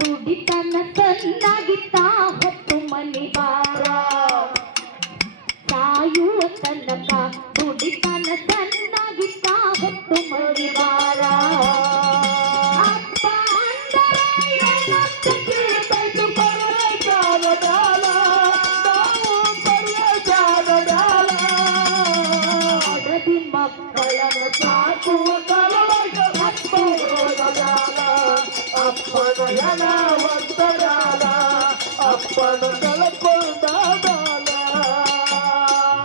ದುಡಿತನ ತನ್ನಾಗಿತ್ತಾ ಹೊತ್ತು ಮನಿ ಬಾರ ಸಾಯುವ ತನಕ ದುಡಿತನ ತನ್ನಾಗಿತ್ತಾ ಹೊತ್ತು ಮನಿ ಬಾರ ಅಪ್ಪ ಮಕ್ಕಳನ್ನು ಸಾಕುವ ಅಪ್ಪನ ಜನ ಒತ್ತಡಾಲ ಅಪ್ಪನ ಕಳ್ಕೊಂಡಾಲ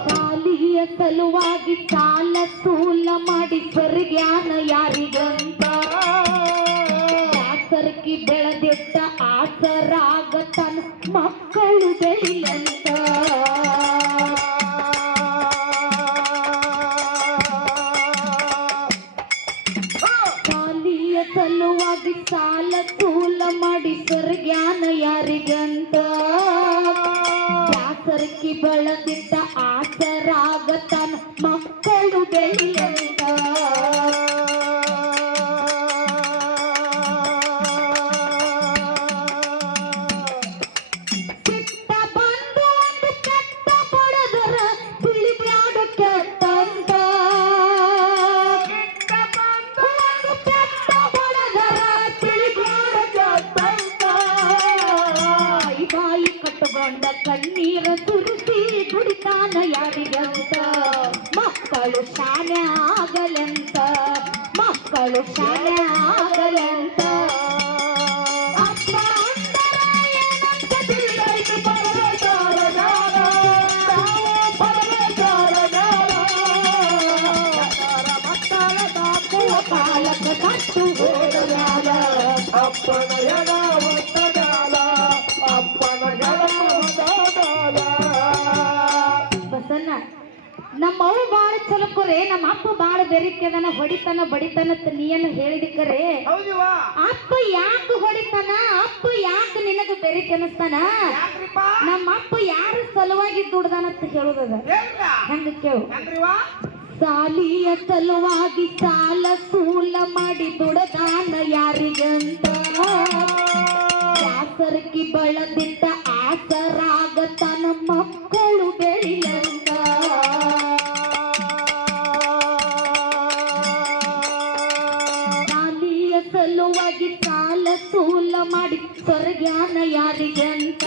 ಸಾಲಿಯ ಸಲುವಾಗಿ ಸಾಲ ಸೂಲ ಮಾಡಿ ಸ್ವರ್ಗ್ಯಾನ ಯಾರಿಗಂತ ಆಸರಕ್ಕೆ ಬೆಳೆದಿಟ್ಟ ಆಸರಾಗತನ ಮಕ್ಕಳು ಬೆಳಿಲಂತ ಸಲುವಾಗಿ ಸಾಲ ಸೂಲ ಮಾಡಿ ಸ್ವರ್ಗ್ಯಾನ ಯಾರಿಗಂತ ಆಸರಕ್ಕೆ ಬೆಳೆದಿದ್ದ ಆಸರಾಗತನ ಮಕ್ಕಳು ಬೆಳಿಲಂತ ಸಿಟ್ಟ ಬಂದು ಒಂದು ಕೆಟ್ಟ ಪಡೆದರ ತಿಳಿಬ್ಯಾಡ ಕೆಟ್ಟಂತ ಕಟ್ಟುಕೊಂಡ ಕಣ್ಣೀರ ಸುರಿಸಿ ದುಡಿತಾನ ಯಾರಿಗಂತ ಮಕ್ಕಳು ಶಾನೆ ಆಗಲೆಂತ ಮಕ್ಕಳು ಶಾನೆ ಆಗಲೆಂತ ಪಾಲಕ ಕಟ್ಟು ಹೋದಲಾಲ ಅಪ್ಪನ ಜನ ಒತ್ತಡಾಲ ಅಪ್ಪನ ಜನ ಬಸನ್ನ ನಮ್ಮವ್ವ ಬಾಳ ಚಲಕೋರೆ ನಮ್ಮ ಅಪ್ಪ ಬಾಳ ಬೆರಿಕೆದನ ಹೊಡಿತನ ಬಡಿತನ ನೀನು ಹೇಳಿದಕ್ಕರೆ ಅಪ್ಪ ಯಾಕೆ ಹೊಡಿತಾನ ಅಪ್ಪ ಯಾಕೆ ನಿನಗ ಬೆರಿಕೆನಸ್ತಾನ ನಮ್ಮ ಅಪ್ಪ ಯಾರ ಸಲುವಾಗಿ ದುಡ್ದಾನಂತ ಹೇಳುದದ ಹಂಗ ಕೇಳು ಸಾಲಿಯ ಸಲುವಾಗಿ ಸಾಲ ಸೂಲ ಮಾಡಿ ದುಡದಾನ ಯಾರಿಗಂತ ಆಸರಕ್ಕೆ ಬಳದಿಟ್ಟ ಆಸರಾಗತನ ಮಕ್ಕಳು ಬೆಳಿಲಂತ ಸಾಲಿಯ ಸಲುವಾಗಿ ಸಾಲ ಸೂಲ ಮಾಡಿ ಸ್ವರ್ಗ್ಯಾನ ಯಾರಿಗಂತ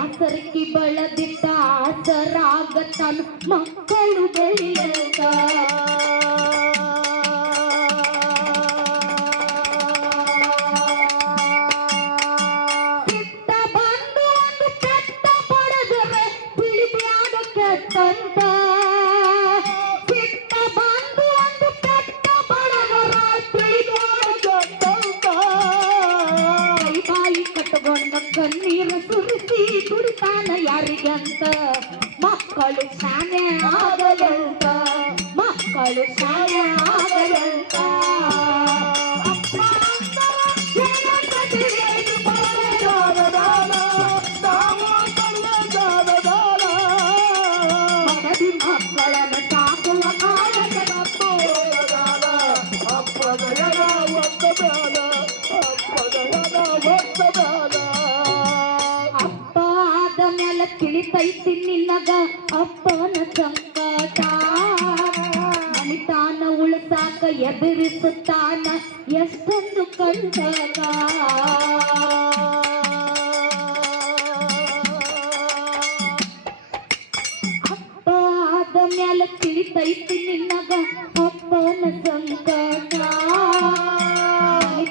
ಆಸರಕ್ಕೆ ಬಳದಿಟ್ಟ ಆಸರಾಗತನ ಮಕ್ಕಳು ಬೆಳಿಲಂತ ಕೆಟ್ಟಂತ ಸಿಟ್ಟ ಬಂದು ಒಂದು ಕೆಟ್ಟ ಬಡವರ ತಿಳಿದೋಟ ಬಾಯಿ ಕಟ್ಟುಕೊಂಡ ಕಣ್ಣೀರ ಸುರಿಸಿ ದುಡಿತಾನ ಯಾರಿಗಂತ ಮಕ್ಕಳು ಶಾನೆ ಆಗಲಂತ ಮಕ್ಕಳು ಶಾನೆ ಆಗಲಂತ ಮಕ್ಕಳನ್ನು ಸಾಕುವ ಅಪ್ಪನ ಜನ ಒತ್ತಡಾಲ ಅಪ್ಪನ ಜನ ಒತ್ತಡಾಲ ಅಪ್ಪ ಆದ ಮೇಲೆ ತಿಳಿತೈತಿ ನಿನ್ನಗ ಅಪ್ಪನ ಸಂಕಟ ಮನಿತಾನ ಉಳಿಸಾಕ ಎದುರಿಸುತ್ತಾನ ಎಷ್ಟೊಂದು ಕಂಟಕ ಮ್ಯಾಲ ತಿಳಿತೈತಿ ನಿನ್ನಗ ಅಪ್ಪನ ಸಂಕಟ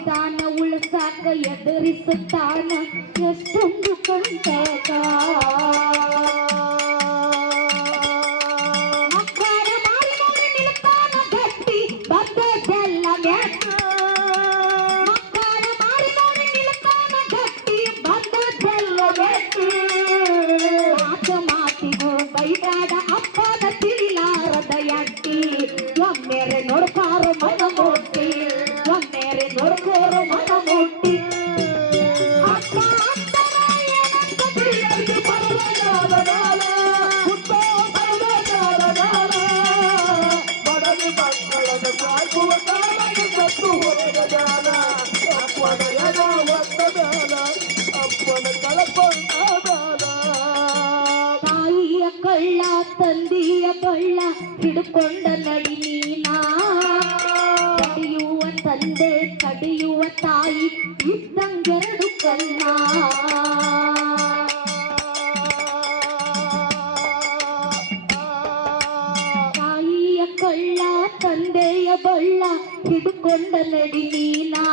ತಾನ ಉಳಿಸಾಕ ಎದುರಿಸುತ್ತಾನ ಎಷ್ಟೊಂದು ಕಂಟಕ ಮಕ್ಕಳ ಮಾರಿ ನೋಡಿ ನಿಲ್ತಾನ ಗಟ್ಟಿ ಬದ್ದೆಲ್ಲ ಮೆಟ್ಟ ಮಕ್ಕಳ ಮಾರಿ ನೋಡಿ ನಿಲ್ತಾನ ಗಟ್ಟಿ ಬದ್ದೆಲ್ಲ ಮೆಟ್ಟಿ ಮಾತಿಗೂ ಬೈದಾಡ ಅಪ್ಪನ ತಿಳಿಲಾರದ ಬೆಟ್ಟದ ಎಟ್ಟಿ ಒಮ್ಮೆರೆ ನೋಡ್ಕಾರು ಮನ ಮುಟ್ಟಿ ಒಮ್ಮೆರೆ ನೋಡ್ಕೋರು ಮನ ಮುಟ್ಟಿ ಅಪ್ಪ ಅಂತರ ಏನಂತ ತಿಳಿಯದು ಪರವಗಾಲ ಗಾಲ ಹುಟ್ಟ ಪರವಗಾಲ ಬಡಗಿ ಮಕ್ಕಳನ್ನು ಸಾಕುವ ಕಾಲಕ್ಕೆ ಸತ್ತು ಹೋದ ಗಾಲ ಅಪ್ಪನ ಎಡ ಒತ್ತ ಮ್ಯಾಲ ಅಪ್ಪನ ಕಳಕೊಂಡ ಮ್ಯಾಲ ತಾಯಿಯ ಕಳ್ಳ ತಂದೆಯ ಬಳ್ಳ ಹಿಡ್ಕೊಂಡ ನಡಿ ನೀನಾ ಕಡಿಯುವ ತಂದೆ ಕಡಿಯುವ ತಾಯಿ ಇದ್ದಂಗೆರಡು ಕಣ್ಣ ತಾಯಿಯ ಕಳ್ಳ ತಂದೆಯ ಬಳ್ಳ ಹಿಡ್ಕೊಂಡ ನಡಿ ನೀನಾ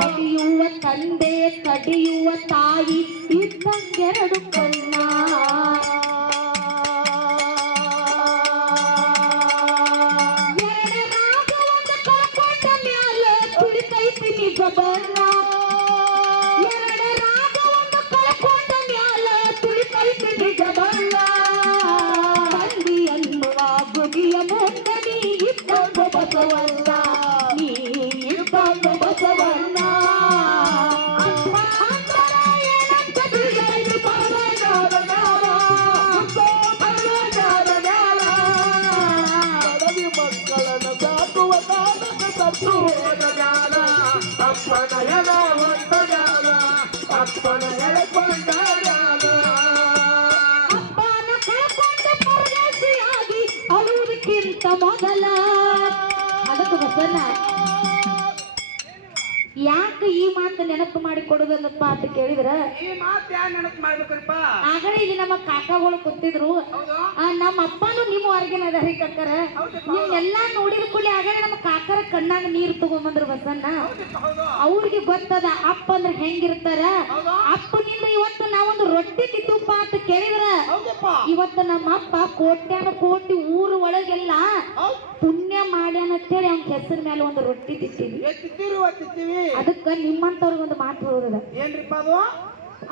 ಕಡಿಯುವ ತಂದೆ ಕಡಿಯುವ ತಾಯಿ ಇದ್ದಂಗೆರಡು ಕಣ್ಣ ಬಣ್ಣ ಎರಡ ರಾಗವನ್ನು ಕಳ್ಕೊಂಡ ಮ್ಯಾಲ ತುಳಿಕೈತಿ ನಿಜ ಬಣ್ಣ ತಂದಿ ಅನ್ನುವ ಗುಡಿಯ ಮುಂದೆ ನೀ ಇದ್ದಂಗ ಬಸವಣ್ಣ ನೀ ಇದ್ದಂಗ ಬಸವಣ್ಣ ಅಪ್ಪ ಅಂತರ ಏನಂತ ತಿಳಿಯದು ಪರವಗಾಲ ಗಾಲ ಪರವಗಾಲ ಗಾಲ ಬಡಗಿ ಮಕ್ಕಳನ್ನು ಸಾಕುವ ಕಾಲಕ್ಕೆ ಸತ್ತು ಹೋದ ಗಾಲ ಅಪ್ಪನ ಎಡ ಒತ್ತ ಗಾಲ ಅಪ್ಪನ ಎಳಕೊಂಡ ಗಾಲ ಅಪ್ಪನ ಕಳ್ಕೊಂಡ ಪರದೇಶಿಯಾಗಿ ಅಳುವುದಕ್ಕಿಂತ ಮೊದಲ ಅದಕ್ಕೆ ಬಸಣ್ಣ ಯಾಕೆ ಈ ಮಾತು ನೆನಪು ಮಾಡಿ ಕೊಡುದಲ್ಲಪ್ಪ ಅಂತ ಕೇಳಿದ್ರ ಈ ಮಾತು ಯಾರು ನೆನಪು ಮಾಡ್ಬೇಕಪ್ಪ ಆಗಲೇ ಇಲ್ಲಿ ನಮ್ಮ ಕಾಕಾಗಳು ಕೂತಿದ್ರು ಹೌದು ನಮ್ಮ ಅಪ್ಪನು ನಿಮ್ಮ ಹೊರಗಿನ ಅದಾರಿ ಕಕ್ಕರ ನಿಮ್ನೆಲ್ಲಾ ನೋಡಿದ ಕೂಡಲೇ ಆಗಲೇ ನಮ್ಮ ಕಾಕರ ಕಣ್ಣಾಗ ನೀರು ತಗೊಂಬಂದ್ರು ಬಸಣ್ಣ ಹೌದಪ್ಪ ಹೌದು ಅವ್ರಿಗೆ ಗೊತ್ತದ ಅಪ್ಪ ಅಂದ್ರೆ ಹೆಂಗಿರ್ತಾರ ಹೌದು ಅಪ್ಪನಿಂದ ಇವತ್ತು ನಾವೊಂದು ರೊಟ್ಟಿ ತಿಂತುಪ್ಪ ಅಂತ ಕೇಳಿದ್ರ ಹೌದಪ್ಪ ಇವತ್ತು ನಮ್ಮ ಅಪ್ಪ ಕೋಟ್ಯಾನ ಕೋಟಿ ಊರು ಒಳಗೆಲ್ಲ ಹೌದು ಪುಣ್ಯ ಮಾಡ್ಯಾನ ಅಂತೇಳಿ ಅವ್ನ ಹೆಸರ ಮೇಲೆ ಒಂದು ರೊಟ್ಟಿ ತಿಂತೀವಿ ಎತ್ತಿತ್ತೀವಿ ಅದಕ್ಕ ನಿಮ್ಮಂತವ್ರಿಗೊಂದು ಮಾತು ಹೇಳೋದ ಏನ್ರಿಪ್ಪ ಅದು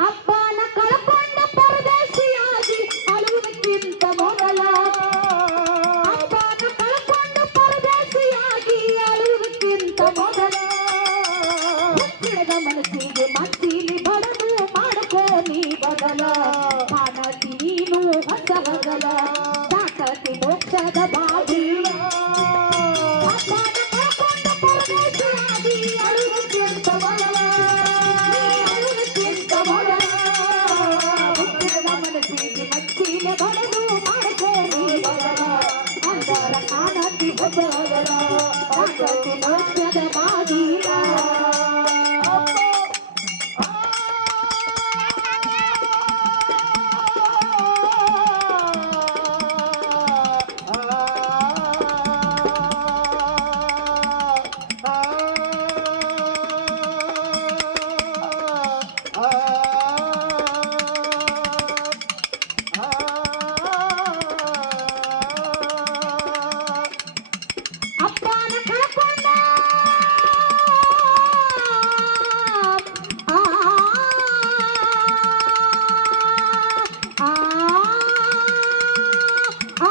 ಅಪ್ಪನ ಕಳ್ಕೊಂಡ ಪರದೇಶಿಯಾಗಿ ಅಳುವುದಕ್ಕಿಂತ ಮೊದಲ ಅಪ್ಪನ ಕಳ್ಕೊಂಡ ಪರದೇಶಿಯಾಗಿ ಅಳುವುದಕ್ಕಿಂತ ಮೊದಲ ಹುಟ್ಟಿದ ಮನಸ್ಸಿಗೆ ಮನಸ್ಸಿಲಿ ಬಡದು ಮಾಡ್ಕೋ ನೀ ಬದಲ ಕಾಣತಿ ನೀನು ಹೊಸ ಬದಲ ಸಾಕತಿ ಮೋಕ್ಷದ ಬಾಗಿಲ ಅಪ್ಪನ ಕಳ್ಕೊಂಡ ಪರದೇಶಿಯಾಗಿ ಅಳುವುದಕ್ಕಿಂತ ಮೊದಲ ಅಳುವುದಕ್ಕಿಂತ ಮೊದಲ ಹುಟ್ಟಿದ ಮನಸ್ಸಿಗೆ ಮಚ್ಚಿಲೆ ಬಡದು ಮಾಡ್ಕೋ ನೀ ಬದಲ ಅಂದರ ಕಾಣತಿ ಹೊಸ ಬದಲ ಸಾಕತಿ ಮೋಕ್ಷದ ಬಾಗಿಲ ಅಪ್ಪನ ಕಳ್ಕೊಂಡ ಆ, ಆ, ಆ,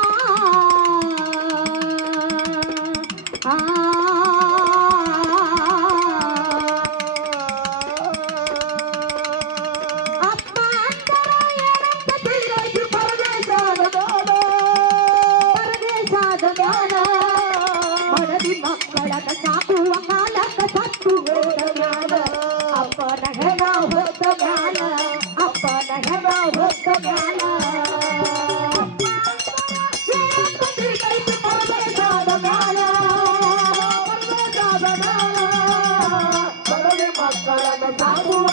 ಆ, ಅಪ್ಪ ಅಂತರ ಏನಂತ ತಿಳಿಯೋದು ಪರದೇಶದ ಜ್ಞಾನ ಬಡದಿ ಮಕ್ಕಳನ್ನ ಸಾಕುವ ಕಾಲಕ್ಕ ಸತ್ತು ಹೋದ ಮ್ಯಾಲ ಅಪ್ಪನ ಹೆಣ ಹೊತ್ತ ಮ್ಯಾಲ ಅಪ್ಪನ ಹೆಣ ಹೊತ್ತ ಮ್ಯಾಲ ಏನಂತ ತಿಳಿದೈತಿ ಪರದೇಶದ ಮ್ಯಾಲ ಬಡಗಿ ಮಕ್ಕಳನ್ನು ಸಾಕುವ